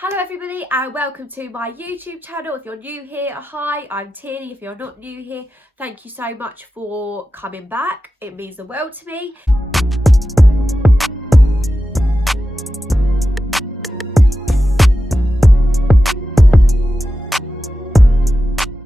Hello everybody and welcome to my YouTube channel. If you're new here, hi, I'm Tierney. If you're not new here, thank you so much for coming back. It means the world to me.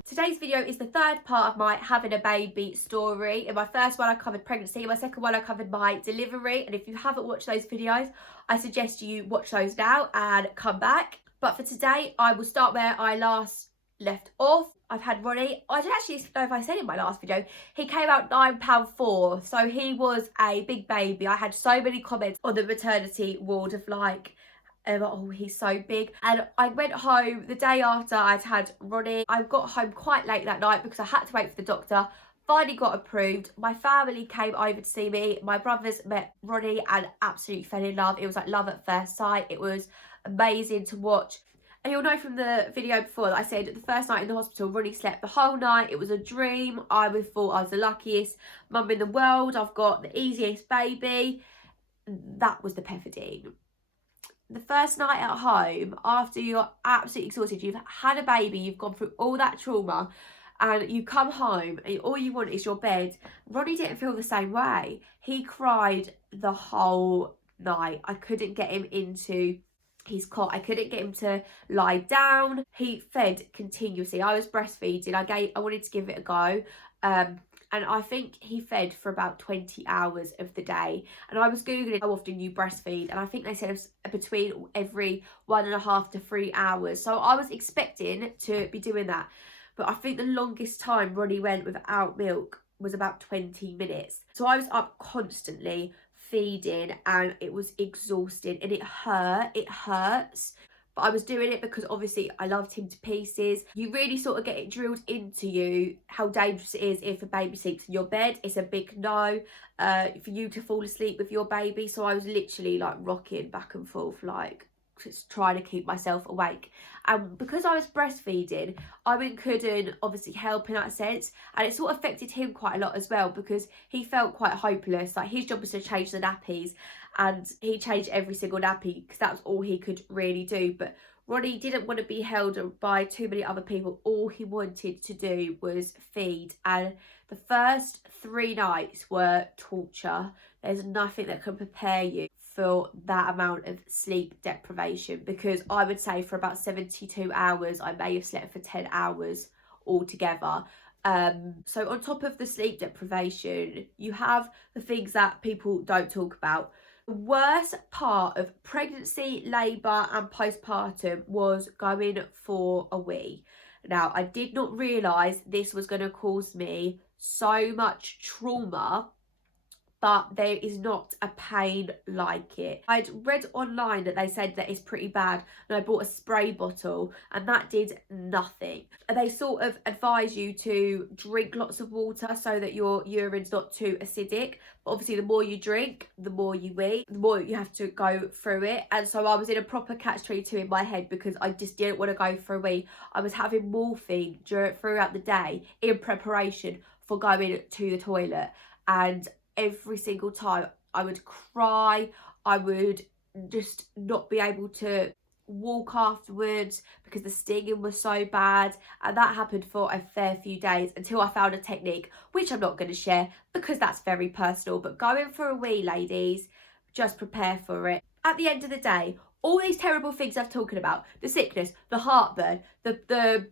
Today's video is the third part of my having a baby story. In my first one I covered pregnancy, in my second one I covered my delivery, and if you haven't watched those videos I suggest you watch those now and come back. But for today I will start where I last left off. I've had Ronnie, I don't actually know if I said in my last video, he came out £9.4, so he was a big baby. I had so many comments on the maternity ward of like, oh, he's so big. And I went home the day after I'd had Ronnie. I got home quite late that night because I had to wait for the doctor. Finally got approved. My family came over to see me. My brothers met Ronnie and absolutely fell in love. It was like love at first sight. It was amazing to watch. And you'll know from the video before that I said the first night in the hospital, Ronnie slept the whole night. It was a dream. I thought I was the luckiest mum in the world. I've got the easiest baby. That was the pethidine. The first night at home, after you're absolutely exhausted, you've had a baby, you've gone through all that trauma, and you come home and all you want is your bed. Ronnie didn't feel the same way. He cried the whole night. I couldn't get him into his cot. I couldn't get him to lie down. He fed continuously. I was breastfeeding. I wanted to give it a go. And I think he fed for about 20 hours of the day. And I was Googling how often you breastfeed, and I think they said it was between every 1.5 to 3 hours. So I was expecting to be doing that. But I think the longest time Ronnie went without milk was about 20 minutes. So I was up constantly feeding and it was exhausting and it hurts. But I was doing it because obviously I loved him to pieces. You really sort of get it drilled into you how dangerous it is if a baby sleeps in your bed. It's a big no for you to fall asleep with your baby. So I was literally like rocking back and forth, like just trying to keep myself awake. And because I was breastfeeding, I couldn't obviously help in that sense. And it sort of affected him quite a lot as well because he felt quite hopeless. Like his job was to change the nappies, and he changed every single nappy because that was all he could really do. But Ronnie didn't want to be held by too many other people. All he wanted to do was feed. And the first 3 nights were torture. There's nothing that can prepare you for that amount of sleep deprivation, because I would say for about 72 hours I may have slept for 10 hours altogether. So on top of the sleep deprivation, you have the things that people don't talk about. The worst part of pregnancy, labour and postpartum was going for a wee. Now, I did not realise this was going to cause me so much trauma, but there is not a pain like it. I'd read online that they said that it's pretty bad, and I bought a spray bottle and that did nothing. And they sort of advise you to drink lots of water so that your urine's not too acidic. But obviously the more you drink, the more you eat, the more you have to go through it. And so I was in a proper catch-22 in my head because I just didn't want to go for a wee. I was having morphine throughout the day in preparation for going to the toilet, and every single time I would cry. I would just not be able to walk afterwards because the stinging was so bad, and that happened for a fair few days until I found a technique which I'm not going to share because that's very personal. But going for a wee, ladies, just prepare for it. At the end of the day, all these terrible things I'm talking about, the sickness, the heartburn, the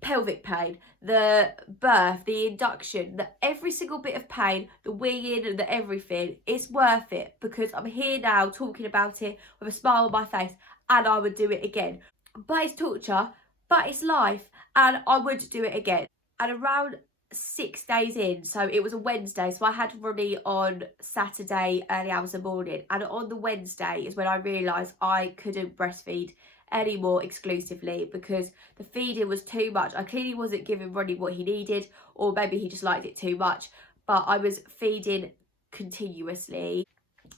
pelvic pain, the birth, the induction, every single bit of pain, the weeing and the everything, it's worth it because I'm here now talking about it with a smile on my face, and I would do it again. But it's torture, but it's life, and I would do it again. And around 6 days in, so it was a Wednesday, so I had Ronnie on Saturday early hours of the morning, and on the Wednesday is when I realised I couldn't breastfeed anymore exclusively because the feeding was too much. I clearly wasn't giving Ronnie what he needed, or maybe he just liked it too much, but I was feeding continuously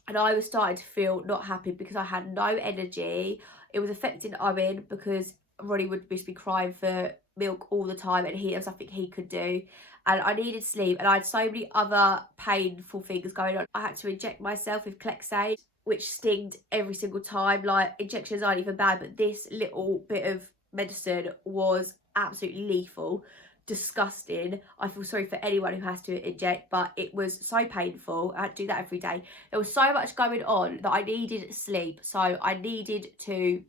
and I was starting to feel not happy because I had no energy. It was affecting Owen because Ronnie would just be crying for milk all the time, and there was nothing he could do, and I needed sleep, and I had so many other painful things going on. I had to inject myself with Clexaid. which stinged every single time. Like, injections aren't even bad, but this little bit of medicine was absolutely lethal. Disgusting. I feel sorry for anyone who has to inject, but it was so painful. I had to do that every day. There was so much going on that I needed sleep, so I needed to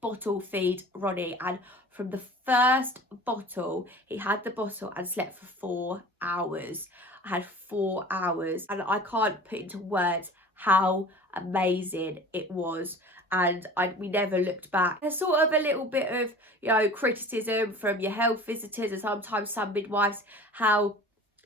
bottle feed Ronnie, and from the first bottle, he had the bottle and slept for 4 hours. I had 4 hours, and I can't put into words how amazing it was. And we never looked back. There's sort of a little bit of, you know, criticism from your health visitors and sometimes some midwives, how,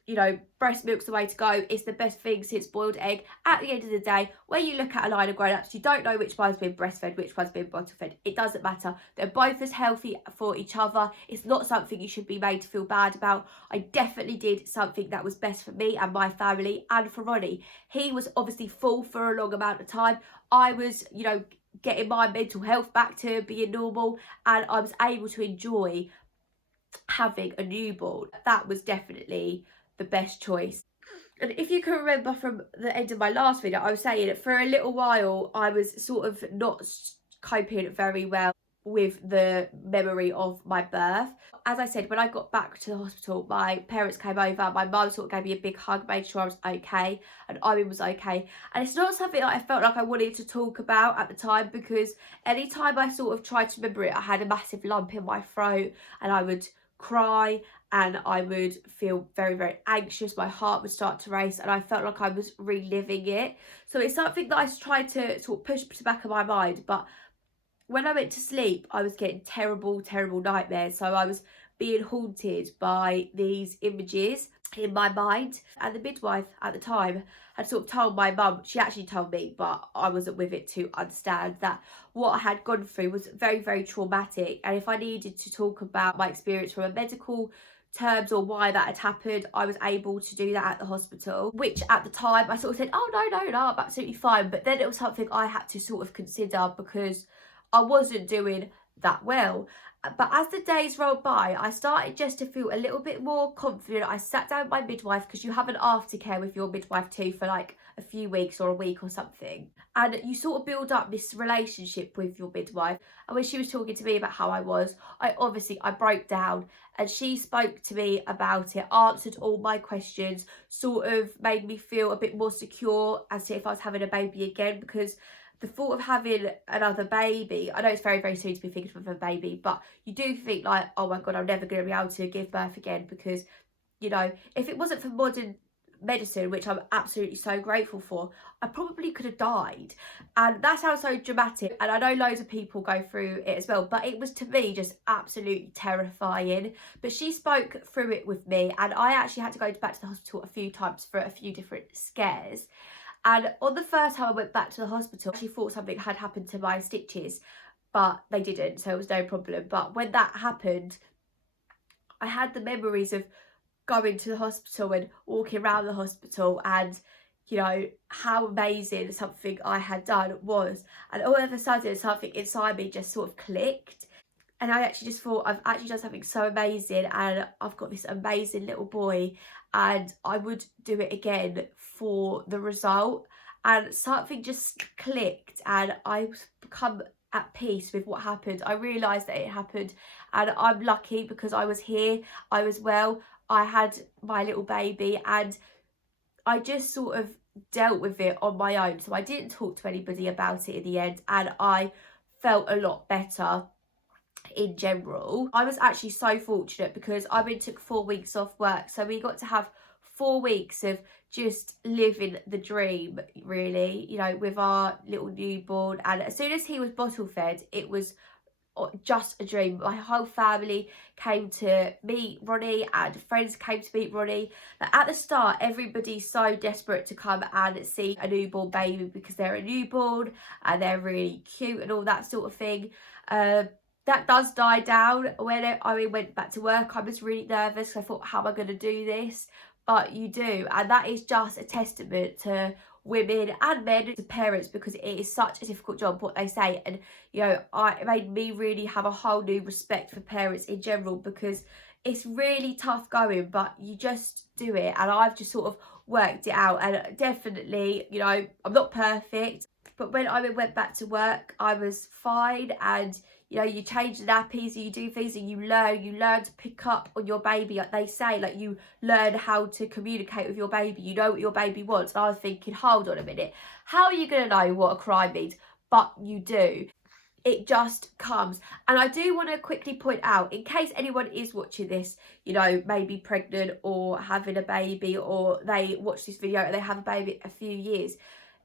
you know, breast milk's the way to go. It's the best thing since boiled egg. At the end of the day, when you look at a line of grown-ups, you don't know which one's been breastfed, which one's been bottle fed. It doesn't matter. They're both as healthy for each other. It's not something you should be made to feel bad about. I definitely did something that was best for me and my family and for Ronnie. He was obviously full for a long amount of time. I was, you know, getting my mental health back to being normal, and I was able to enjoy having a newborn. That was definitely the best choice. And if you can remember from the end of my last video, I was saying that for a little while I was sort of not coping very well with the memory of my birth. As I said, when I got back to the hospital, my parents came over, my mum sort of gave me a big hug, made sure I was okay, and Owen was okay. And it's not something that I felt like I wanted to talk about at the time, because anytime I sort of tried to remember it, I had a massive lump in my throat and I would cry and I would feel very, very anxious. My heart would start to race and I felt like I was reliving it. So it's something that I tried to sort of push to the back of my mind. But when I went to sleep, I was getting terrible, terrible nightmares. So I was being haunted by these images in my mind. And the midwife at the time had sort of told my mum, she actually told me, but I wasn't with it to understand, that what I had gone through was very, very traumatic. And if I needed to talk about my experience from a medical terms or why that had happened, I was able to do that at the hospital, which at the time I sort of said, oh no, I'm absolutely fine. But then it was something I had to sort of consider because I wasn't doing that well. But as the days rolled by, I started just to feel a little bit more confident. I sat down with my midwife, because you have an aftercare with your midwife too for like a few weeks or a week or something. And you sort of build up this relationship with your midwife. And when she was talking to me about how I was, I broke down, and she spoke to me about it, answered all my questions, sort of made me feel a bit more secure as to if I was having a baby again, because the thought of having another baby, I know it's very, very soon to be thinking of a baby, but you do think like, oh my God, I'm never going to be able to give birth again, because, you know, if it wasn't for modern medicine, which I'm absolutely so grateful for, I probably could have died. And that sounds so dramatic, and I know loads of people go through it as well, but it was, to me, just absolutely terrifying. But she spoke through it with me, and I actually had to go back to the hospital a few times for a few different scares. And on the first time I went back to the hospital, she thought something had happened to my stitches, but they didn't, so it was no problem. But when that happened, I had the memories of going to the hospital and walking around the hospital, and, you know, how amazing something I had done was. And all of a sudden, something inside me just sort of clicked. And I actually just thought, I've actually done something so amazing, and I've got this amazing little boy, and I would do it again for the result. And something just clicked, and I've become at peace with what happened. I realised that it happened, and I'm lucky because I was here, I was well, I had my little baby, and I just sort of dealt with it on my own. So I didn't talk to anybody about it in the end, and I felt a lot better in general. I was actually so fortunate because I took 4 weeks off work, so we got to have 4 weeks of just living the dream, really, you know, with our little newborn. And as soon as he was bottle fed, it was just a dream. My whole family came to meet Ronnie, and friends came to meet Ronnie. Like, at the start, everybody's so desperate to come and see a newborn baby because they're a newborn and they're really cute and all that sort of thing. That does die down. When I went back to work, I was really nervous. I thought, how am I going to do this? But you do, and that is just a testament to women and men, to parents, because it is such a difficult job, what they say. And, you know, it made me really have a whole new respect for parents in general, because it's really tough going, but you just do it. And I've just sort of worked it out. And definitely, you know, I'm not perfect, but when I went back to work, I was fine. And you know, you change the nappies and you do things and you learn to pick up on your baby. Like they say, like you learn how to communicate with your baby. You know what your baby wants. And I was thinking, hold on a minute, how are you going to know what a cry means? But you do. It just comes. And I do want to quickly point out, in case anyone is watching this, you know, maybe pregnant or having a baby, or they watch this video and they have a baby a few years,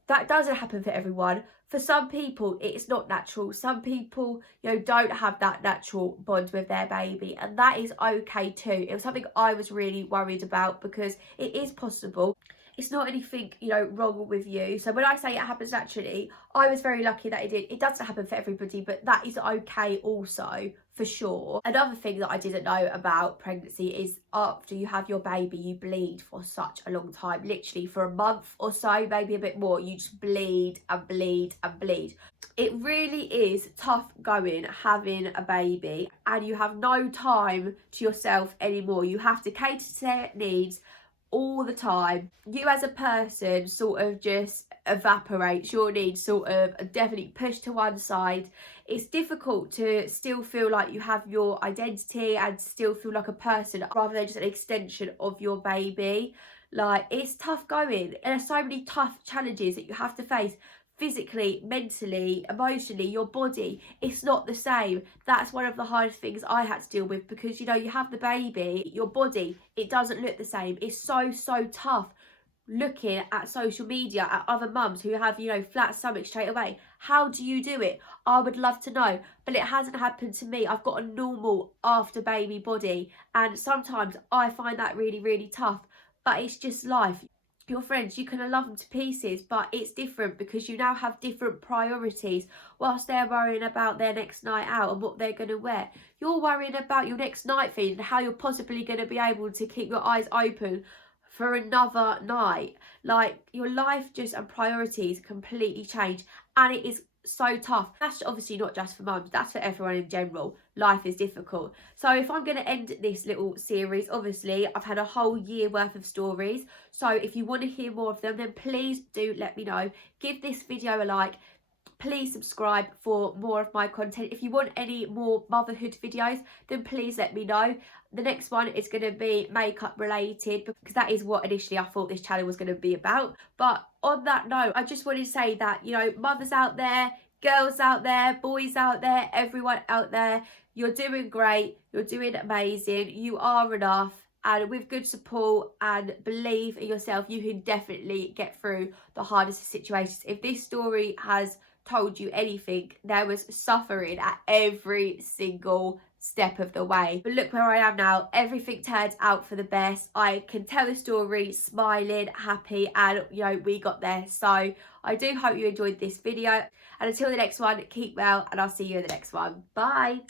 that doesn't happen for everyone. For some people, it's not natural. Some people, you know, don't have that natural bond with their baby, and that is okay too. It was something I was really worried about, because it is possible. It's not anything, you know, wrong with you. So when I say it happens naturally, I was very lucky that it did. It doesn't happen for everybody, but that is okay also, for sure. Another thing that I didn't know about pregnancy is after you have your baby, you bleed for such a long time, literally for a month or so, maybe a bit more. You just bleed and bleed and bleed. It really is tough going having a baby, and you have no time to yourself anymore. You have to cater to their needs all the time. You as a person sort of just evaporates. Your needs sort of are definitely pushed to one side. It's difficult to still feel like you have your identity and still feel like a person, rather than just an extension of your baby. Like, it's tough going, and there's so many tough challenges that you have to face. Physically, mentally, emotionally, your body, it's not the same. That's one of the hardest things I had to deal with, because you know, you have the baby, your body, it doesn't look the same. It's so tough looking at social media at other mums who have, you know, flat stomachs straight away. How do you do it? I would love to know, but it hasn't happened to me. I've got a normal after baby body, and sometimes I find that really tough, but it's just life. Your friends, you can love them to pieces, but it's different because you now have different priorities. Whilst they're worrying about their next night out and what they're going to wear, you're worrying about your next night feed and how you're possibly going to be able to keep your eyes open for another night. Like, your life just and priorities completely change, and it is so tough. That's obviously not just for mums, that's for everyone in general. Life is difficult. So if I'm going to end this little series, obviously I've had a whole year worth of stories, so if you want to hear more of them, then please do let me know. Give this video a like. Please subscribe for more of my content. If you want any more motherhood videos, then please let me know. The next one is going to be makeup related, because that is what initially I thought this channel was going to be about. But on that note, I just wanted to say that, you know, mothers out there, girls out there, boys out there, everyone out there, you're doing great, you're doing amazing, you are enough. And with good support and believe in yourself, you can definitely get through the hardest situations. If this story has told you anything, there was suffering at every single step of the way. But look where I am now. Everything turned out for the best. I can tell the story smiling, happy, and you know, we got there. So I do hope you enjoyed this video. And until the next one, keep well, and I'll see you in the next one. Bye.